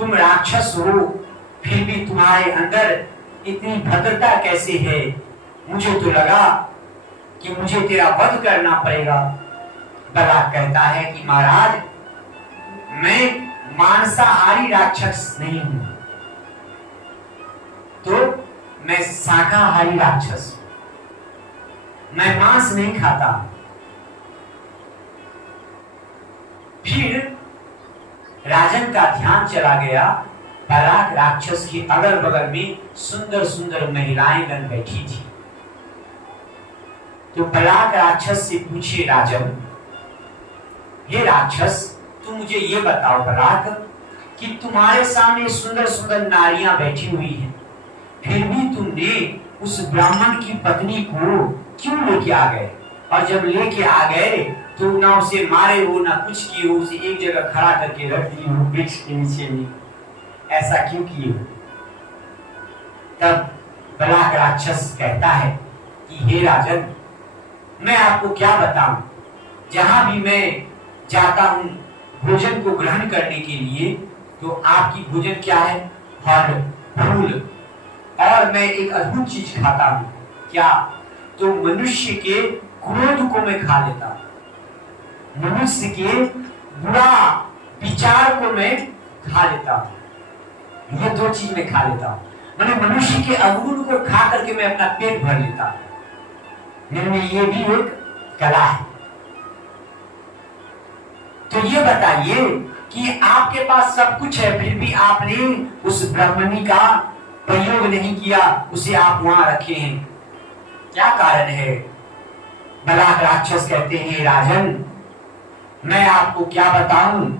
तुम राक्षस हो, फिर भी तुम्हारे अंदर इतनी भद्रता कैसे है? मुझे तो लगा कि मुझे तेरा वध करना पड़ेगा। बलराज कहता है कि महाराज, मैं मांसाहारी राक्षस नहीं हूं, तो मैं शाकाहारी राक्षस, मैं मांस नहीं खाता। फिर राजन का ध्यान चला गया, बलराज राक्षस के अगल बगल में सुंदर सुंदर महिलाएं गण बैठी थी। तो बलराज राक्षस से पूछे राजन, हे राक्षस, तुम मुझे ये बताओ बलराज कि तुम्हारे सामने सुंदर सुंदर नारियां बैठी हुई हैं, फिर भी तुमने उस ब्राह्मण की पत्नी को क्यों लेके आ गए? और जब लेके आ गए तो ना उसे मारे हो ना कुछ किए हो, उसे एक जगह खड़ा करके रख दिए हो वृक्ष के नीचे में, ऐसा क्यों किए हो? तब बलराज राक्षस कहता है कि हे राजन, मैं आपको क्या बताऊं, जहां भी मैं जाता हूं भोजन को ग्रहण करने के लिए, तो आपकी भोजन क्या है? फल फूल, और मैं एक अद्भुत चीज खाता हूं। क्या? तो मनुष्य के क्रोध को मैं खा लेता हूं, मनुष्य के बुरा विचार को मैं खा लेता हूं। ये दो चीज मैं खा लेता हूं, मैंने मनुष्य के अवगुण को खा करके मैं अपना पेट भर लेता हूं। मेरे में ये भी एक कला है। तो ये बताइए कि आपके पास सब कुछ है, फिर भी आपने उस ब्राह्मणी का प्रयोग नहीं किया, उसे आप वहां रखे हैं, क्या कारण है? बलराज राक्षस कहते हैं, राजन, मैं आपको क्या बताऊं,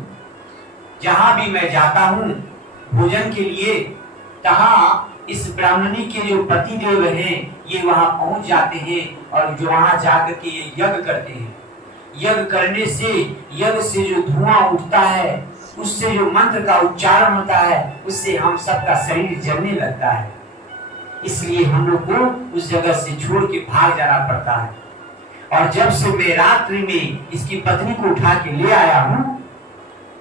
जहां भी मैं जाता हूं भोजन के लिए, तहां इस ब्राह्मणी के जो पतिदेव हैं ये वहां पहुंच जाते हैं, और जो वहां जाकर के ये यज्ञ करते हैं। यज्ञ करने से, यज्ञ से जो धुआं उठता है, उससे जो मंत्र का उच्चारण होता है, उससे हम सबका शरीर जलने लगता है। इसलिए हम लोग को उस जगह से छोड़ के भाग जाना पड़ता है। और जब से मैं रात्रि में इसकी पत्नी को उठा के ले आया हूं,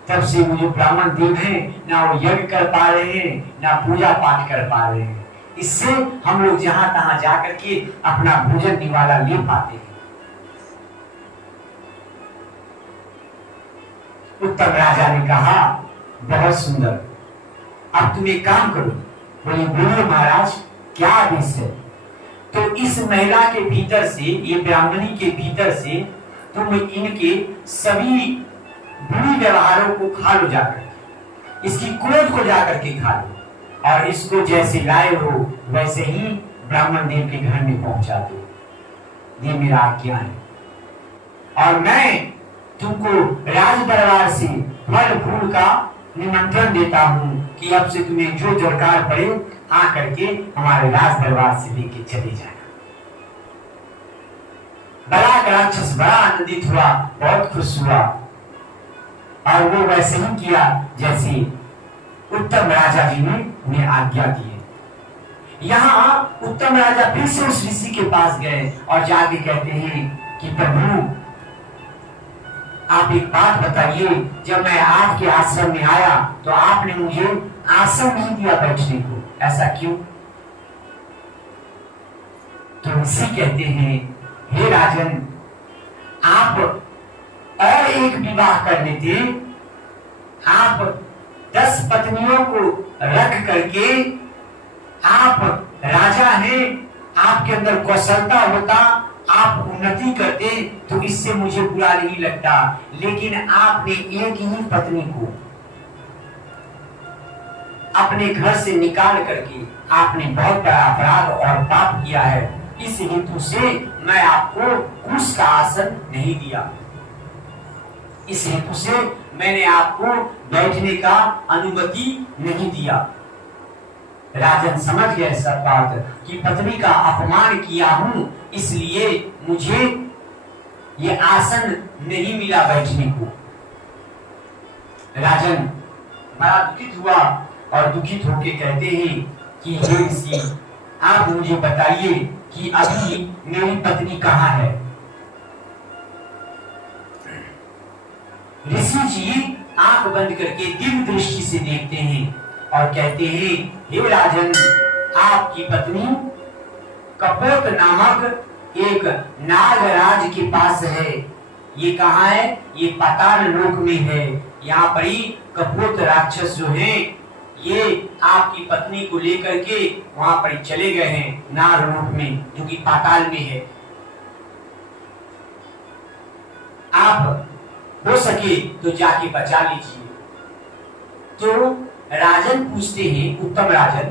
तब से वो जो ब्राह्मण देव हैं, ना वो यज्ञ कर पा रहे हैं, ना पूजा पाठ कर पा रहे हैं। इससे हम लोग जहां तहां जाकर के अपना भोजन निवाला ले पाते हैं। उत्तम राजा ने कहा, बहुत सुंदर, अब तुम एक काम करो। बोले, बोलिए महाराज, क्या आदेश है? तो इस महिला के भीतर से, ये ब्राह्मणी के भीतर से तुम इनके सभी बुरी व्यवहारों को खा लो जाकर, इसकी क्रोध को जाकर के खा लो, और इसको जैसे लाए हो वैसे ही ब्राह्मण देव के घर में पहुंचा दो। ये मेरा आज्ञा है। और मैं तुमको राज दरबार से फल फूल का निमंत्रण देता हूं कि अब से तुम्हें जो दरकार पड़े आ करके हमारे राज दरबार से लेके चले जाना। बलराज राक्षस बड़ा आनंदित हुआ, बहुत खुश हुआ, और वो वैसे ही किया जैसे उत्तम राजा जी ने उन्हें आज्ञा दी। यहाँ उत्तम राजा फिर से उस ऋषि के पास गए और जाके कहते हैं कि प्रभु, आप एक बात बताइए, जब मैं आपके आश्रम में आया तो आपने मुझे आसन नहीं दिया बैठने को, ऐसा क्यों? तो ऋषि कहते हैं, हे राजन, आप और एक विवाह कर लेते, आप 10 पत्नियों को रख करके, आप राजा हैं, आपके अंदर कौशलता होता, आप उन्नति करते, तो इससे मुझे बुरा नहीं लगता। लेकिन आपने एक ही पत्नी को अपने घर से निकाल करके आपने बहुत बड़ा अपराध और पाप किया है। इस हेतु से मैं आपको कुश का आसन नहीं दिया, इस हेतु से मैंने आपको बैठने का अनुमति नहीं दिया। राजन समझ गए सब बात कि पत्नी का अपमान किया हूं, इसलिए मुझे ये आसन नहीं मिला बैठने को। राजन बड़ा दुखित हुआ और दुखित होके कहते हैं कि हे ऋषि, आप मुझे बताइए कि अभी मेरी पत्नी कहाँ है? ऋषि जी, आप आंख बंद करके दिव्य दृष्टि से देखते हैं और कहते हैं, हे राजन, आपकी पत्नी कपोत नामक एक नागराज के पास है। ये कहाँ है? ये पाताल लोक में है। यहाँ पर ही कपोत राक्षस जो हैं, ये आपकी पत्नी को लेकर के वहां पर चले गए हैं नाग लोक में, जो कि पाताल में है। आप हो सके तो जाके बचा लीजिए। तो राजन पूछते हैं, उत्तम राजन,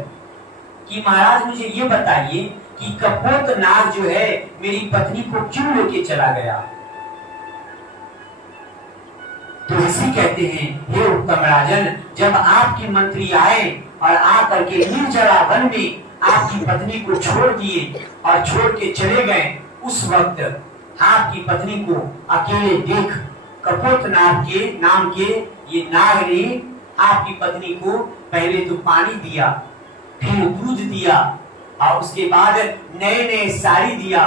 कि महाराज मुझे ये बताइए कि कपोत नाग जो है मेरी पत्नी को क्यों लेके चला गया? तो ऋषि कहते हैं, हे उत्तम राजन, जब आपके मंत्री आए और आकर के निर्जरा वन में आपकी पत्नी को छोड़ दिए और छोड़ के चले गए, उस वक्त आपकी पत्नी को अकेले देख कपोत नाम के ये नाग ने आपकी पत्नी को पहले तो पानी दिया, फिर दूध दिया और उसके बाद नए नए साड़ी दिया।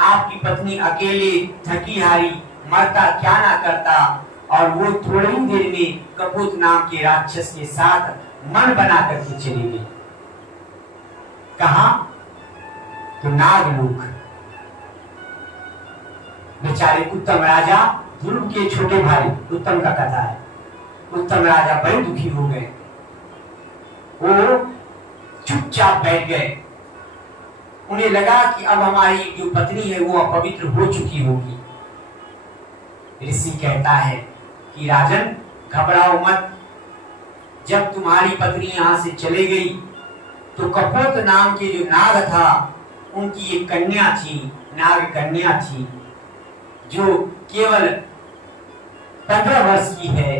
आपकी पत्नी अकेले थकी हारी मरता क्या ना करता, और वो थोड़ी ही देर में कपोत नाम के राक्षस के साथ मन बना करके चली गई। कहा? तो नागलोक। बेचारे उत्तम राजा ध्रुव के छोटे भाई उत्तम का कथा है। उत्तम राजा बड़े दुखी हो गए, वो चुपचाप बैठ गए। उन्हें लगा कि अब हमारी जो पत्नी है वो अपवित्र हो चुकी होगी। ऋषि कहता है कि राजन, घबराओ मत। जब तुम्हारी पत्नी यहाँ से चले गई तो कपोत नाम के जो नाग था, उनकी एक कन्या थी, नाग कन्या थी, जो केवल 15 वर्ष की है।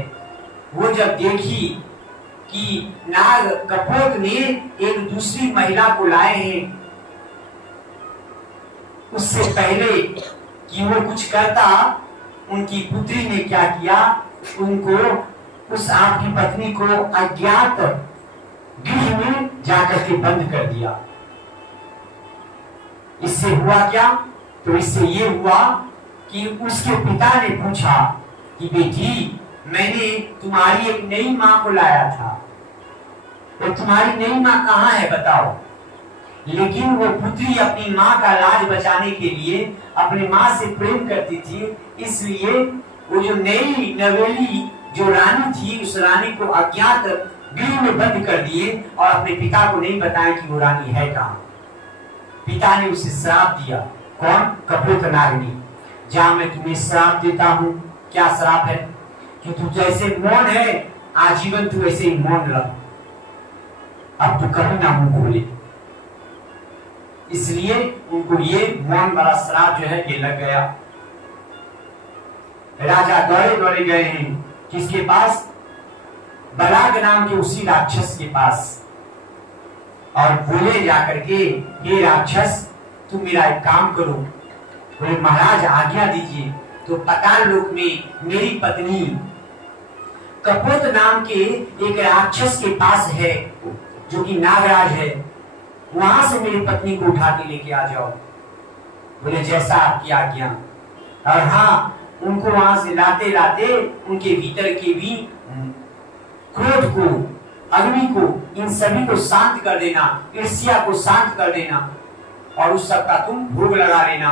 वो जब देखी कि नाग कपोत ने एक दूसरी महिला को लाए हैं, उससे पहले कि वो कुछ करता, उनकी पुत्री ने क्या किया, उनको, उस आपकी पत्नी को अज्ञात गृह में जाकर के बंद कर दिया। इससे हुआ क्या? तो इससे ये हुआ कि उसके पिता ने पूछा कि बेटी, मैंने तुम्हारी एक नई माँ को लाया था, तो तुम्हारी नई माँ कहाँ है बताओ? लेकिन वो पुत्री अपनी माँ का लाज बचाने के लिए अपनी माँ से प्रेम करती थी, इसलिए वो जो नई नवेली जो रानी थी, उस रानी को अज्ञात गृह में बंद कर दिए और अपने पिता को नहीं बताया कि वो रानी है कहाँ। पिता ने उसे श्राप दिया। कौन? कपोत नाग ने। जहाँ मैं तुम्हें श्राप देता हूँ। क्या श्राप है? कि तू जैसे मौन है, आजीवन तू ऐसे ही मौन रह, अब तू कभी ना मुंह खोले। इसलिए उनको ये मौन वाला श्राप जो है ये लग गया। राजा दौड़े दौड़े गए हैं किसके पास? बलाग नाम के उसी राक्षस के पास, और बोले जाकर के, हे राक्षस, तुम मेरा एक काम करो। बोले महाराज आज्ञा दीजिए। तो पाताल लोक में मेरी पत्नी कपोत नाम के एक राक्षस के पास है, जो कि नागराज है, वहां से मेरी पत्नी को उठा के लेके आ जाओ। बोले जैसा आपकी आज्ञा। और हाँ, उनको वहां से लाते लाते उनके भीतर के भी क्रोध को, अग्नि को, इन सभी को शांत कर देना, ईर्ष्या को शांत कर देना, और उस सब का तुम भोग लगा लेना।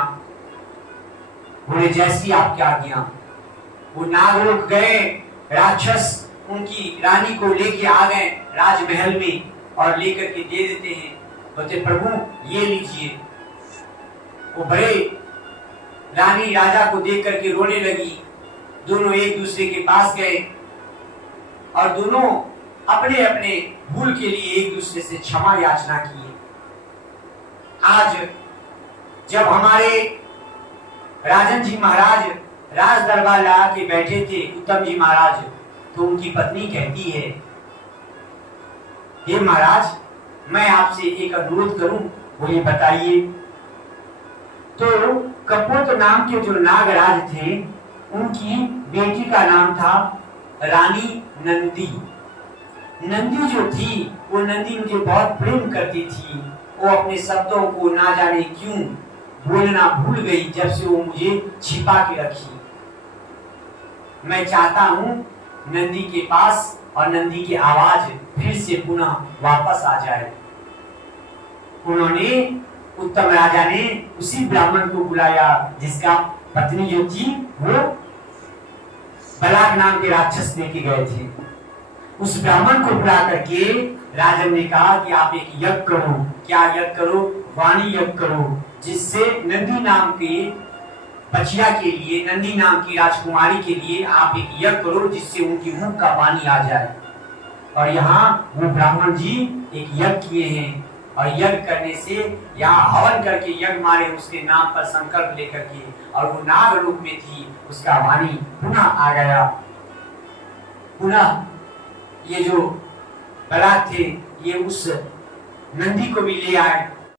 बोले जैसी आपकी आज्ञा। वो नागलोक गए, राक्षस उनकी रानी को लेके आ गए राजमहल में और लेकर के दे देते हैं। बोलते प्रभु ये लीजिए। वो बड़े रानी राजा को देख करके रोने लगी। दोनों एक दूसरे के पास गए और दोनों अपने अपने भूल के लिए एक दूसरे से क्षमा याचना किए। आज जब हमारे राजन जी महाराज राज दरबार ला के बैठे थे, उत्तम जी महाराज, तो उनकी पत्नी कहती है, हे महाराज, मैं आपसे एक अनुरोध करूं। बोले बताइए। तो कपोत नाम के जो नागराज थे, उनकी बेटी का नाम था रानी नंदी। नंदी जो थी, वो नंदी मुझे बहुत प्रेम करती थी। वो अपने शब्दों को ना जाने क्यों बोलना भूल गई, जब से वो मुझे छिपा के रखी। मैं चाहता हूं नंदी के पास और नंदी की आवाज फिर से पुनः वापस आ जाए। उन्होंने उत्तम राजा ने उसी ब्राह्मण को बुलाया जिसका पत्नी जो थी वो बलाक नाम के राक्षस लेके गए थे। उस ब्राह्मण को बुला करके राजन ने कहा कि आप एक यज्ञ करो। क्या यज्ञ करो? वाणी यज्ञ करो, जिससे नंदी नाम के बचिया के लिए, नंदी नाम की राजकुमारी के लिए आप एक यज्ञ करो जिससे उनकी मुख का पानी आ जाए। और यहाँ वो ब्राह्मण जी एक यज्ञ किए हैं और यज्ञ करने से यहाँ हवन करके यज्ञ मारे उसके नाम पर संकल्प लेकर के, और वो नाग रूप में थी, उसका वाणी पुनः आ गया। पुनः ये जो बलाक थे ये उस नंदी को भी ले आए